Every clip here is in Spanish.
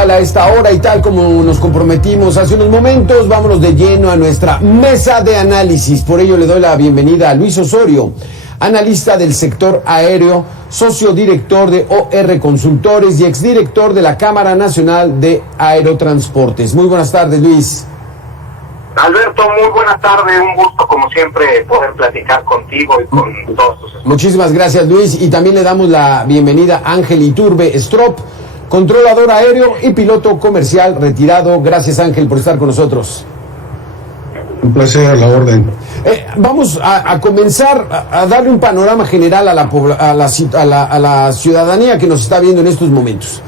habitual a esta hora y tal como nos comprometimos hace unos momentos, vámonos de lleno a nuestra mesa de análisis. Por ello le doy la bienvenida a Luis Osorio, analista del sector aéreo, socio director de OR Consultores y exdirector de la Cámara Nacional de Aerotransportes. Muy buenas tardes, Luis. Alberto, muy buenas tardes, un gusto como siempre poder platicar contigo y con todos tus. Muchísimas gracias, Luis, y también le damos la bienvenida a Ángel Iturbe Strop, controlador aéreo y piloto comercial retirado. Gracias, Ángel, por estar con nosotros. Un placer, a la orden. Vamos a comenzar a darle un panorama general a la ciudadanía que nos está viendo en estos momentos.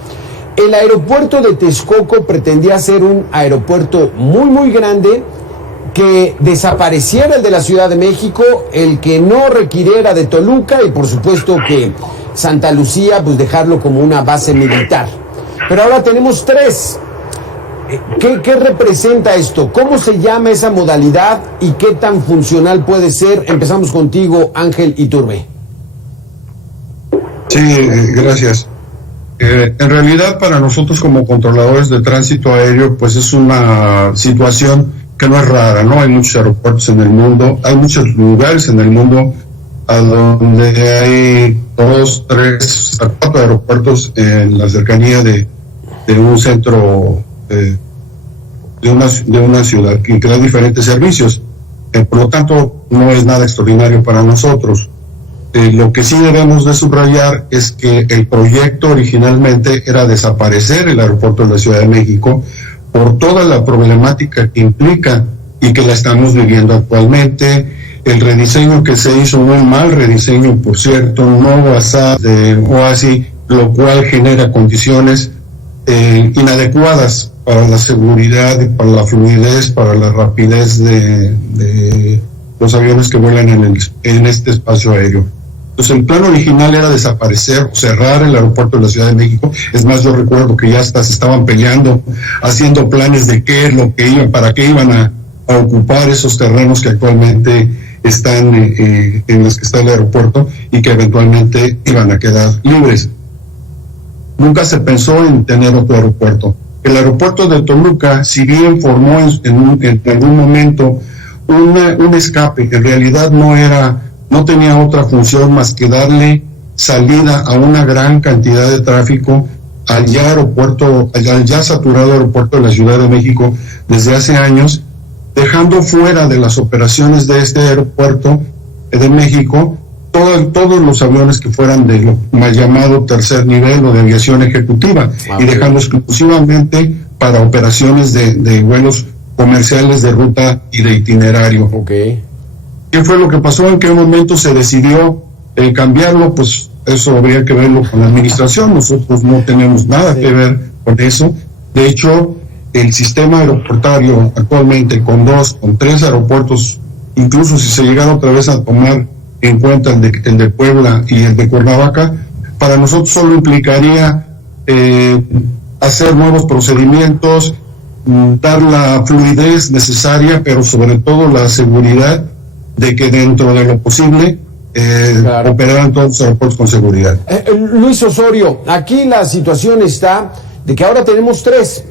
El aeropuerto de Texcoco pretendía ser un aeropuerto muy grande, que desapareciera el de la Ciudad de México, el que no requiriera de Toluca y por supuesto que Santa Lucía, pues dejarlo como una base militar. Pero ahora tenemos tres. ¿Qué representa esto? ¿Cómo se llama esa modalidad y qué tan funcional puede ser? Empezamos contigo, Ángel Iturbe. Sí, gracias. En realidad, para nosotros como controladores de tránsito aéreo, pues es una situación que no es rara, ¿no? Hay muchos aeropuertos en el mundo, hay muchos lugares en el mundo a donde hay 2, 3, 4 aeropuertos en la cercanía de un centro de una ciudad que da diferentes servicios. Por lo tanto, no es nada extraordinario para nosotros. Lo que sí debemos de subrayar es que el proyecto originalmente era desaparecer el aeropuerto de la Ciudad de México por toda la problemática que implica y que la estamos viviendo actualmente. El rediseño que se hizo, un mal rediseño, por cierto, no basado de OASI, lo cual genera condiciones inadecuadas para la seguridad, para la fluidez, para la rapidez de los aviones que vuelan en este espacio aéreo. Entonces el plan original era desaparecer o cerrar el aeropuerto de la Ciudad de México. Es más, yo recuerdo que ya hasta se estaban peleando, haciendo planes de qué es lo que iban, para qué iban a ocupar esos terrenos que actualmente están en los que está el aeropuerto y que eventualmente iban a quedar libres. Nunca se pensó en tener otro aeropuerto. El aeropuerto de Toluca, si bien formó en algún momento un escape, en realidad no tenía otra función más que darle salida a una gran cantidad de tráfico al ya saturado aeropuerto de la Ciudad de México desde hace años, dejando fuera de las operaciones de este aeropuerto de México todos los aviones que fueran de lo mal llamado tercer nivel o de aviación ejecutiva, y dejando exclusivamente para operaciones de vuelos comerciales de ruta y de itinerario. Okay. ¿Qué fue lo que pasó? ¿En qué momento se decidió cambiarlo? Pues eso habría que verlo con la administración. Nosotros no tenemos nada que ver con eso. De hecho, el sistema aeroportuario actualmente con 3 aeropuertos, incluso si se llegara otra vez a tomar en cuenta el de Puebla y el de Cuernavaca, para nosotros solo implicaría hacer nuevos procedimientos, dar la fluidez necesaria, pero sobre todo la seguridad de que dentro de lo posible operaran todos los aeropuertos con seguridad. Luis Osorio, aquí la situación está de que ahora tenemos 3.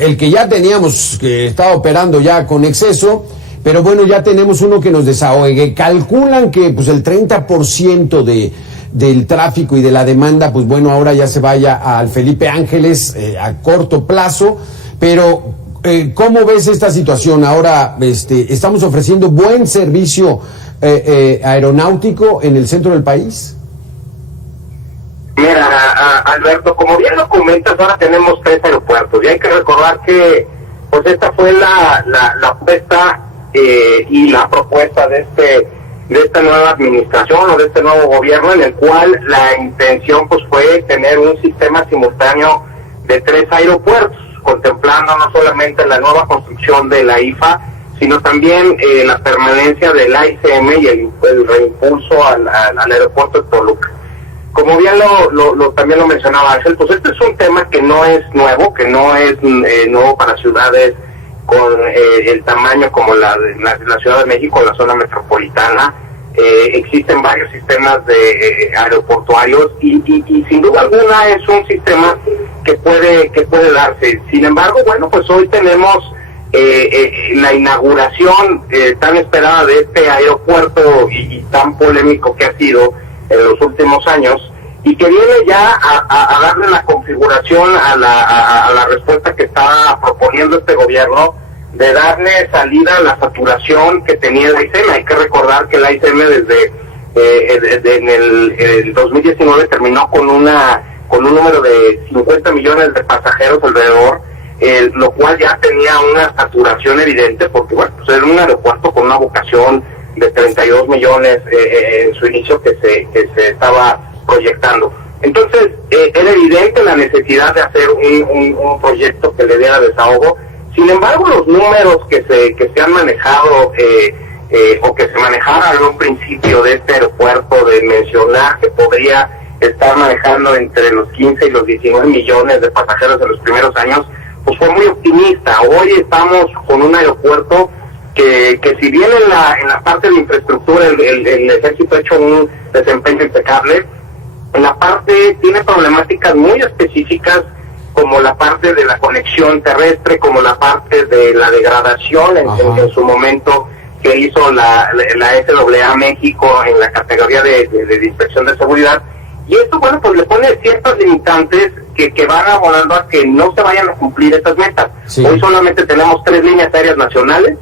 El que ya teníamos, que estaba operando ya con exceso, pero bueno, ya tenemos uno que nos desahogue. Calculan que pues el 30% del tráfico y de la demanda, pues bueno, ahora ya se vaya al Felipe Ángeles a corto plazo, pero ¿cómo ves esta situación? Ahora estamos ofreciendo buen servicio aeronáutico en el centro del país. Mira, Alberto, como bien lo comentas, ahora tenemos 3 aeropuertos y hay que recordar que pues esta fue la apuesta y la propuesta de esta nueva administración o de este nuevo gobierno, en el cual la intención pues fue tener un sistema simultáneo de 3 aeropuertos, contemplando no solamente la nueva construcción de la IFA, sino también la permanencia del AICM y el reimpulso al aeropuerto de Toluca. Como bien también lo mencionaba Ángel, pues este es un tema que no es nuevo, que no es nuevo para ciudades con el tamaño como la Ciudad de México, la zona metropolitana. Existen varios sistemas de aeroportuarios y sin duda alguna es un sistema que puede que puede darse. Sin embargo, bueno, pues hoy tenemos la inauguración tan esperada de este aeropuerto y tan polémico que ha sido en los últimos años, y que viene ya a darle la configuración a la respuesta que está proponiendo este gobierno, de darle salida a la saturación que tenía la ICM. Hay que recordar que la ICM en el 2019 terminó con un número de 50 millones de pasajeros alrededor, lo cual ya tenía una saturación evidente, porque bueno, pues era un aeropuerto con una vocación de 32 millones en su inicio que se estaba proyectando. Entonces era evidente la necesidad de hacer un proyecto que le diera desahogo. Sin embargo, los números que se han manejado o que se manejaron en un principio de este aeropuerto, de mencionar que podría estar manejando entre los 15 y los 19 millones de pasajeros en los primeros años, pues fue muy optimista. Hoy estamos con un aeropuerto que si bien en la parte de infraestructura el ejército ha hecho un desempeño impecable, en la parte tiene problemáticas muy específicas, como la parte de la conexión terrestre, como la parte de la degradación en su momento que hizo la FAA México en la categoría de inspección de seguridad. Y esto, bueno, pues le pone ciertas limitantes que van abonando a que no se vayan a cumplir estas metas. Sí. Hoy solamente tenemos 3 líneas aéreas nacionales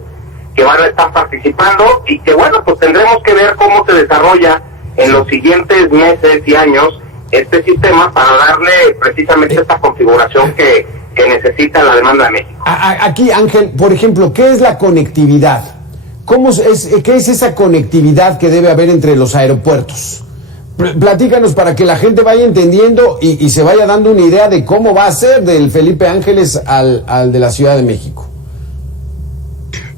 que van a estar participando, y que, bueno, pues tendremos que ver cómo se desarrolla en los siguientes meses y años este sistema para darle precisamente esta configuración que necesita la demanda de México. Aquí, Ángel, por ejemplo, ¿qué es la conectividad? ¿Qué es esa conectividad que debe haber entre los aeropuertos? Platícanos para que la gente vaya entendiendo y se vaya dando una idea de cómo va a ser del Felipe Ángeles al de la Ciudad de México.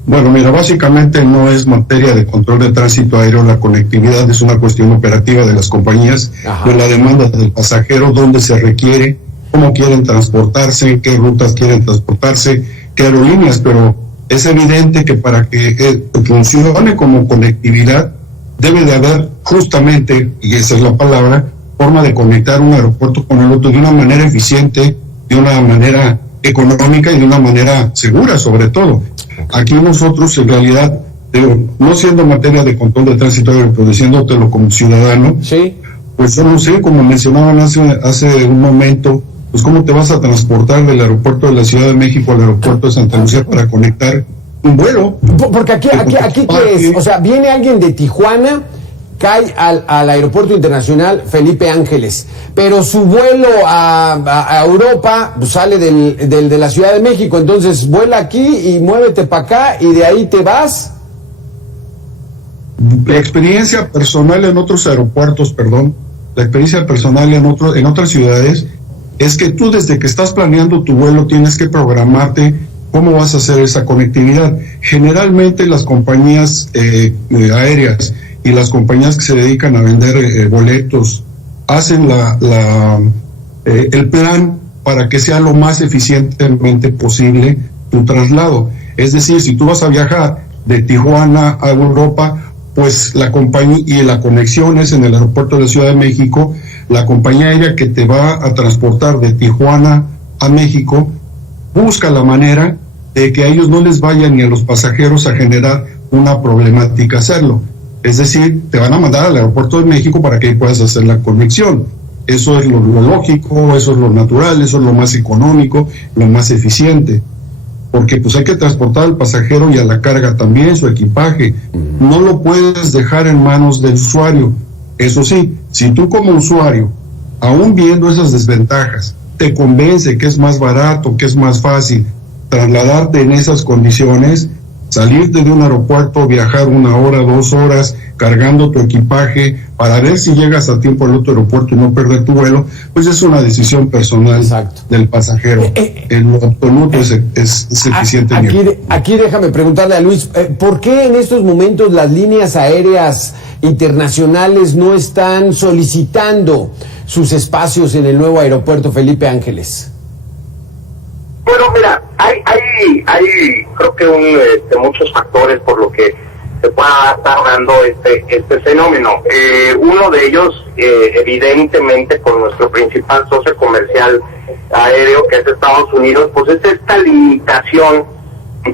Bueno, mira, básicamente no es materia de control de tránsito aéreo. La conectividad es una cuestión operativa de las compañías, de la demanda del pasajero, dónde se requiere, cómo quieren transportarse, qué rutas quieren transportarse, qué aerolíneas, pero es evidente que para que funcione como conectividad debe de haber justamente, y esa es la palabra, forma de conectar un aeropuerto con el otro de una manera eficiente, de una manera económica y de una manera segura, sobre todo. Aquí nosotros, en realidad, no siendo materia de control de tránsito aéreo, pero diciéndotelo como ciudadano, sí, pues yo no sé, como mencionaban hace un momento, pues cómo te vas a transportar del aeropuerto de la Ciudad de México al aeropuerto de Santa Lucía para conectar un vuelo. Porque aquí ¿qué es? O sea, viene alguien de Tijuana, cae al aeropuerto internacional Felipe Ángeles, pero su vuelo a Europa pues, sale de la Ciudad de México, entonces vuela aquí y muévete para acá y de ahí te vas. La experiencia personal en otros aeropuertos, la experiencia personal en otras ciudades es que tú, desde que estás planeando tu vuelo, tienes que programarte cómo vas a hacer esa conectividad. Generalmente las compañías aéreas y las compañías que se dedican a vender boletos hacen el plan para que sea lo más eficientemente posible tu traslado. Es decir, si tú vas a viajar de Tijuana a Europa, pues la compañía y la conexión es en el aeropuerto de la Ciudad de México, la compañía aérea que te va a transportar de Tijuana a México busca la manera de que a ellos no les vaya ni a los pasajeros a generar una problemática hacerlo. Es decir, te van a mandar al aeropuerto de México para que puedas hacer la conexión. Eso es lo lógico, eso es lo natural, eso es lo más económico, lo más eficiente. Porque pues hay que transportar al pasajero y a la carga también, su equipaje. No lo puedes dejar en manos del usuario. Eso sí, si tú como usuario, aún viendo esas desventajas, te convence que es más barato, que es más fácil trasladarte en esas condiciones, salirte de un aeropuerto, viajar 1 hora, 2 horas, cargando tu equipaje para ver si llegas a tiempo al otro aeropuerto y no perder tu vuelo, pues es una decisión personal. Exacto. Del pasajero. En lo absoluto es eficiente. Aquí déjame preguntarle a Luis, ¿por qué en estos momentos las líneas aéreas internacionales no están solicitando sus espacios en el nuevo aeropuerto Felipe Ángeles? Bueno, mira, hay creo que muchos factores por lo que se pueda estar dando este fenómeno. Uno de ellos, evidentemente, con nuestro principal socio comercial aéreo, que es Estados Unidos, pues es esta limitación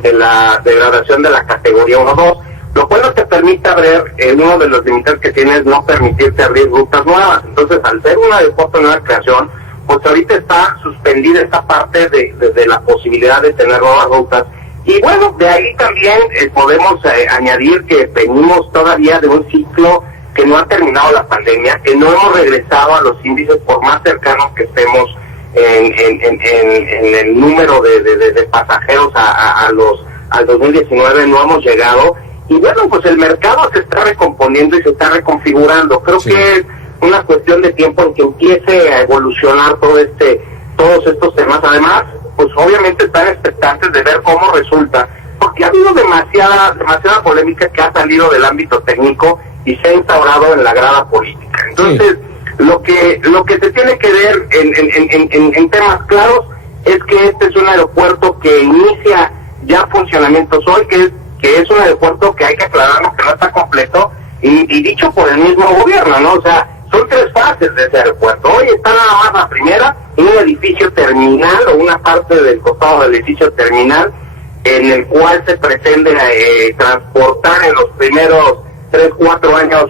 de la degradación de la categoría 1-2, lo cual no te permite abrir, uno de los limitantes que tiene es no permitirte abrir rutas nuevas. Entonces, al ser un aeropuerto de nueva creación, pues ahorita está suspendida esta parte de la posibilidad de tener nuevas rutas. Y bueno, de ahí también podemos añadir que venimos todavía de un ciclo que no ha terminado la pandemia, que no hemos regresado a los índices, por más cercanos que estemos en el número de pasajeros al 2019, no hemos llegado. Y bueno, pues el mercado se está recomponiendo y se está reconfigurando. Creo que es una cuestión de tiempo en que empiece a evolucionar todos estos temas. Además, pues obviamente están expectantes de ver cómo resulta, porque ha habido demasiada polémica que ha salido del ámbito técnico y se ha instaurado en la grada política. Entonces, lo que se tiene que ver en temas claros es que este es un aeropuerto que inicia ya funcionamientos hoy, que es un aeropuerto que hay que aclararlo, que no está completo, y dicho por el mismo gobierno, ¿no? O sea, son 3 fases de ese aeropuerto. Hoy está nada más la primera, en un edificio terminal, o una parte del costado del edificio terminal, en el cual se pretende transportar en los primeros 3-4 años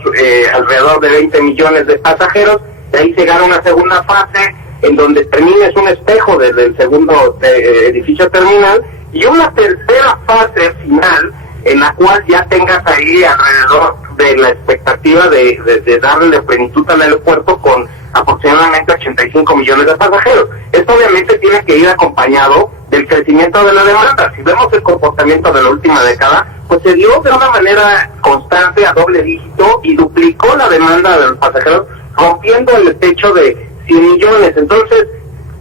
alrededor de 20 millones de pasajeros. De ahí se gana una segunda fase, en donde termina, es un espejo del segundo edificio terminal, y una tercera fase final, en la cual ya tengas ahí alrededor de la expectativa de darle plenitud al aeropuerto con aproximadamente 85 millones de pasajeros. Esto obviamente tiene que ir acompañado del crecimiento de la demanda. Si vemos el comportamiento de la última década, pues se dio de una manera constante a doble dígito y duplicó la demanda de los pasajeros, rompiendo el techo de 100 millones. Entonces,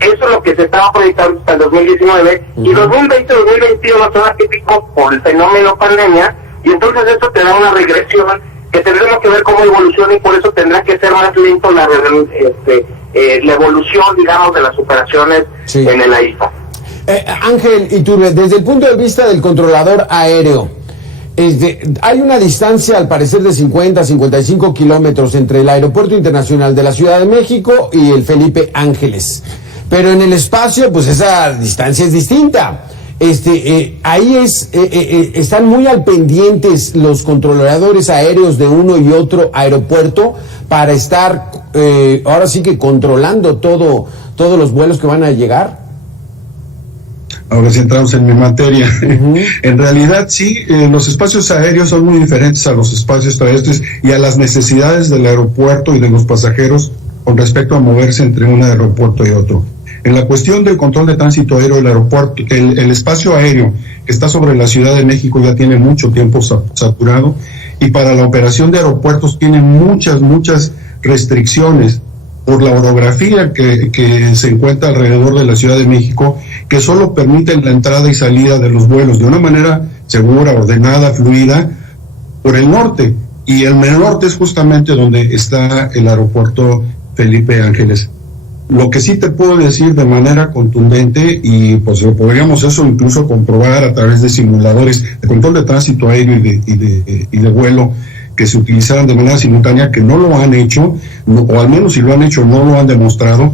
eso es lo que se estaba proyectando hasta el 2019, y 2020-2021 son atípicos por el fenómeno pandemia, y entonces eso te da una regresión que tendremos que ver cómo evoluciona, y por eso tendrá que ser más lento la evolución, digamos, de las operaciones en el AIFA. Ángel Iturbe, desde el punto de vista del controlador aéreo, hay una distancia al parecer de 50-55 kilómetros entre el Aeropuerto Internacional de la Ciudad de México y el Felipe Ángeles. Pero en el espacio, pues esa distancia es distinta. Ahí están muy al pendientes los controladores aéreos de uno y otro aeropuerto para estar ahora sí que controlando todos los vuelos que van a llegar. Ahora sí entramos en mi materia. En realidad sí, los espacios aéreos son muy diferentes a los espacios terrestres y a las necesidades del aeropuerto y de los pasajeros con respecto a moverse entre un aeropuerto y otro. En la cuestión del control de tránsito aéreo, el aeropuerto, el espacio aéreo que está sobre la Ciudad de México ya tiene mucho tiempo saturado, y para la operación de aeropuertos tiene muchas restricciones por la orografía que se encuentra alrededor de la Ciudad de México, que solo permiten la entrada y salida de los vuelos de una manera segura, ordenada, fluida, por el norte. Y el norte es justamente donde está el aeropuerto Felipe Ángeles. Lo que sí te puedo decir de manera contundente, y pues lo podríamos eso incluso comprobar a través de simuladores de control de tránsito aéreo y de vuelo que se utilizaran de manera simultánea, que no lo han hecho, o al menos si lo han hecho no lo han demostrado,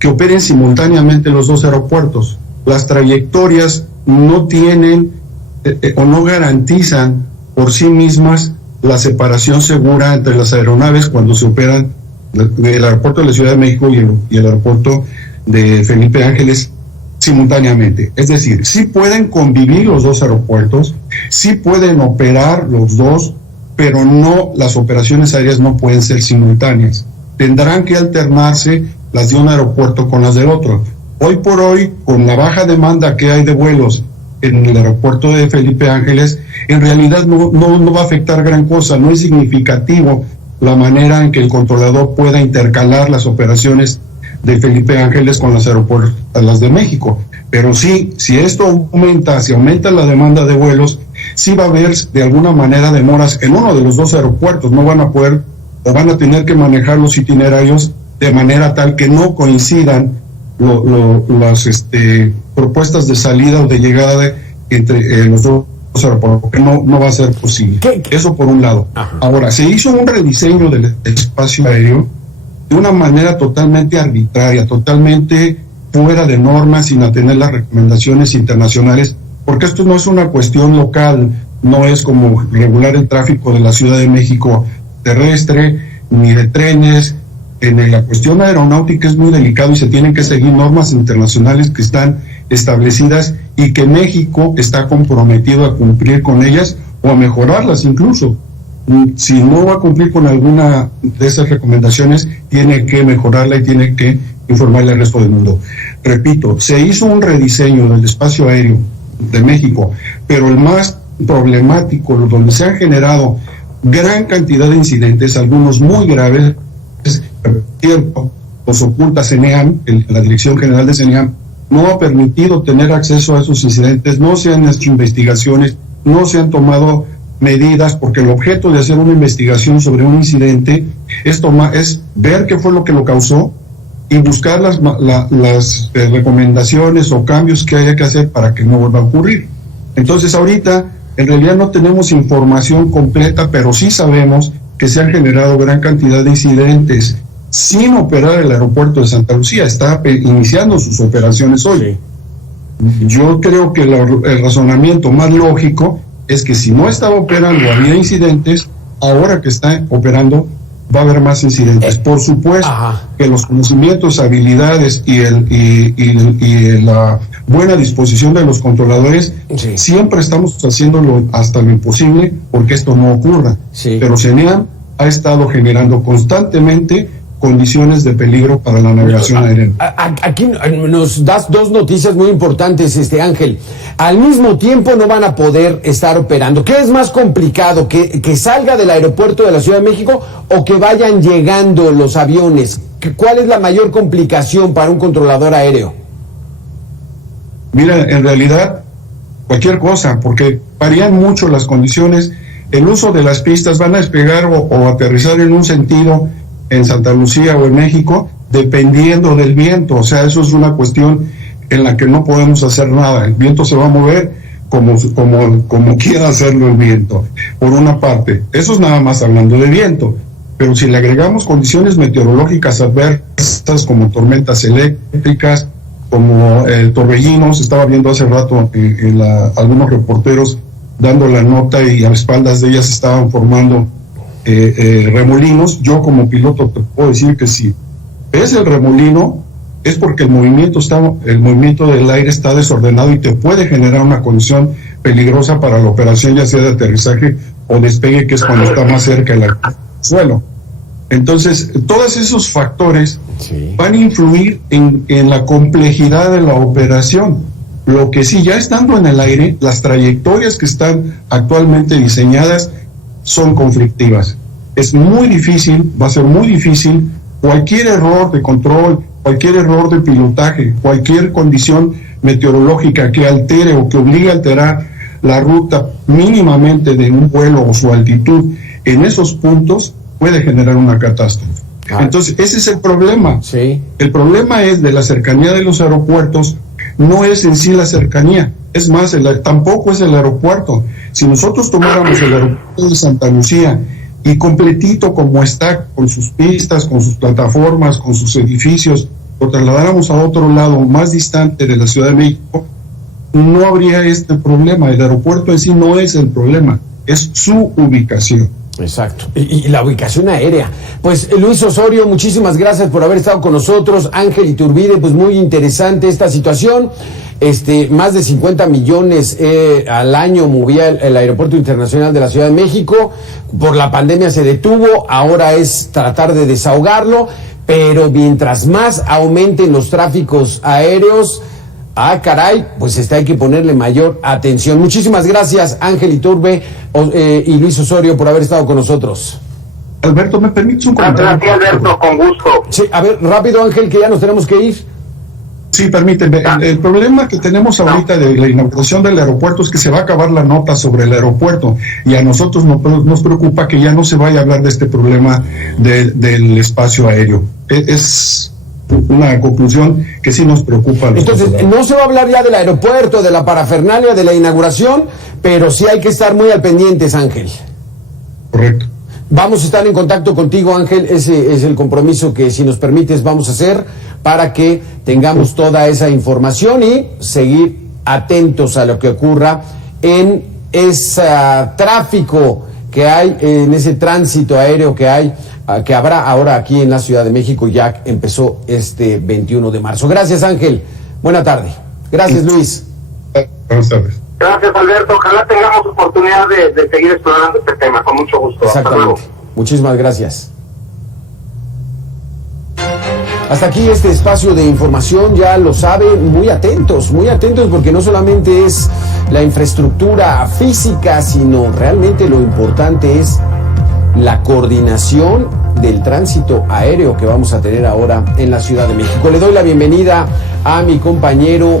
que operen simultáneamente los dos aeropuertos. Las trayectorias no tienen o no garantizan por sí mismas la separación segura entre las aeronaves cuando se operan del aeropuerto de la Ciudad de México y el aeropuerto de Felipe Ángeles simultáneamente. Es decir, sí pueden convivir los dos aeropuertos, sí pueden operar los dos, pero no, las operaciones aéreas no pueden ser simultáneas. Tendrán que alternarse las de un aeropuerto con las del otro. Hoy por hoy, con la baja demanda que hay de vuelos en el aeropuerto de Felipe Ángeles, en realidad no va a afectar gran cosa, no es significativo la manera en que el controlador pueda intercalar las operaciones de Felipe Ángeles con los aeropuertos, las de México. Pero sí, si esto aumenta, si aumenta la demanda de vuelos, sí va a haber de alguna manera demoras en uno de los dos aeropuertos. No van a poder o van a tener que manejar los itinerarios de manera tal que no coincidan las propuestas de salida o de llegada entre los dos aeropuertos, porque no va a ser posible. Eso por un lado. Ajá. Ahora, se hizo un rediseño del espacio aéreo de una manera totalmente arbitraria, totalmente fuera de normas, sin atender las recomendaciones internacionales, porque esto no es una cuestión local, no es como regular el tráfico de la Ciudad de México terrestre, ni de trenes. En la cuestión aeronáutica es muy delicado y se tienen que seguir normas internacionales que están establecidas y que México está comprometido a cumplir con ellas o a mejorarlas incluso. Si no va a cumplir con alguna de esas recomendaciones, tiene que mejorarla y tiene que informarle al resto del mundo. Repito, se hizo un rediseño del espacio aéreo de México, pero el más problemático, donde se han generado gran cantidad de incidentes, algunos muy graves, los oculta CENEAM, la Dirección General de CENEAM, no ha permitido tener acceso a esos incidentes, no se han hecho investigaciones, no se han tomado medidas, porque el objeto de hacer una investigación sobre un incidente es ver qué fue lo que lo causó y buscar las recomendaciones o cambios que haya que hacer para que no vuelva a ocurrir. Entonces ahorita en realidad no tenemos información completa, pero sí sabemos que se han generado gran cantidad de incidentes sin operar el aeropuerto de Santa Lucía. Está iniciando sus operaciones hoy. Sí. Yo creo que el razonamiento más lógico es que si no estaba operando había incidentes, ahora que está operando va a haber más incidentes. Por supuesto que los conocimientos, habilidades y la buena disposición de los controladores, siempre estamos haciéndolo hasta lo imposible porque esto no ocurra. Pero CENEAM ha estado generando constantemente condiciones de peligro para la navegación aérea. Aquí nos das dos noticias muy importantes, Ángel. Al mismo tiempo no van a poder estar operando. ¿Qué es más complicado? ¿Que salga del aeropuerto de la Ciudad de México o que vayan llegando los aviones? ¿Cuál es la mayor complicación para un controlador aéreo? Mira, en realidad cualquier cosa, porque varían mucho las condiciones. El uso de las pistas, van a despegar o aterrizar en un sentido en Santa Lucía o en México, dependiendo del viento. O sea, eso es una cuestión en la que no podemos hacer nada. El viento se va a mover como quiera hacerlo el viento, por una parte. Eso es nada más hablando de viento. Pero si le agregamos condiciones meteorológicas adversas como tormentas eléctricas, como torbellinos, estaba viendo hace rato algunos reporteros dando la nota y a espaldas de ellas estaban formando remolinos. Yo como piloto te puedo decir que si ves el remolino es porque el movimiento del aire está desordenado y te puede generar una condición peligrosa para la operación, ya sea de aterrizaje o despegue, que es cuando está más cerca del suelo. Entonces, todos esos factores van a influir en la complejidad de la operación. Lo que sí, ya estando en el aire, las trayectorias que están actualmente diseñadas son conflictivas. Es muy difícil, va a ser muy difícil, cualquier error de control, cualquier error de pilotaje, cualquier condición meteorológica que altere o que obligue a alterar la ruta mínimamente de un vuelo o su altitud en esos puntos puede generar una catástrofe. Entonces, ese es el problema. El problema es de la cercanía de los aeropuertos, no es en sí la cercanía, es más, tampoco es el aeropuerto. Si nosotros tomáramos el aeropuerto de Santa Lucía y completito como está, con sus pistas, con sus plataformas, con sus edificios, lo trasladáramos a otro lado más distante de la Ciudad de México, no habría este problema. El aeropuerto en sí no es el problema, es su ubicación. Exacto, y la ubicación aérea. Pues Luis Osorio, muchísimas gracias por haber estado con nosotros. Ángel Iturbide, pues muy interesante esta situación. Más de 50 millones al año movía el Aeropuerto Internacional de la Ciudad de México. Por la pandemia se detuvo, ahora es tratar de desahogarlo, pero mientras más aumenten los tráficos aéreos, pues hay que ponerle mayor atención. Muchísimas gracias, Ángel Iturbe y Luis Osorio, por haber estado con nosotros. Alberto, ¿me permites un comentario? Gracias, Alberto, con gusto. Sí, a ver, rápido, Ángel, que ya nos tenemos que ir. Sí, permíteme. El problema que tenemos ahorita de la inauguración del aeropuerto es que se va a acabar la nota sobre el aeropuerto y a nosotros nos preocupa que ya no se vaya a hablar de este problema del espacio aéreo. Es una conclusión que sí nos preocupa. Entonces, no se va a hablar ya del aeropuerto, de la parafernalia, de la inauguración, pero sí hay que estar muy al pendientes, Ángel. Correcto. Vamos a estar en contacto contigo, Ángel. Ese es el compromiso que, si nos permites, vamos a hacer para que tengamos toda esa información y seguir atentos a lo que ocurra en ese tráfico que hay, en ese tránsito aéreo que hay, que habrá ahora aquí en la Ciudad de México. Ya empezó este 21 de marzo. Gracias, Ángel. Buena tarde. Gracias, Luis. Buenas tardes. Gracias, Alberto. Ojalá tengamos oportunidad de seguir explorando este tema. Con mucho gusto. Exactamente. Muchísimas gracias. Hasta aquí este espacio de información, ya lo sabe, muy atentos, porque no solamente es la infraestructura física, sino realmente lo importante es la coordinación del tránsito aéreo que vamos a tener ahora en la Ciudad de México. Le doy la bienvenida a mi compañero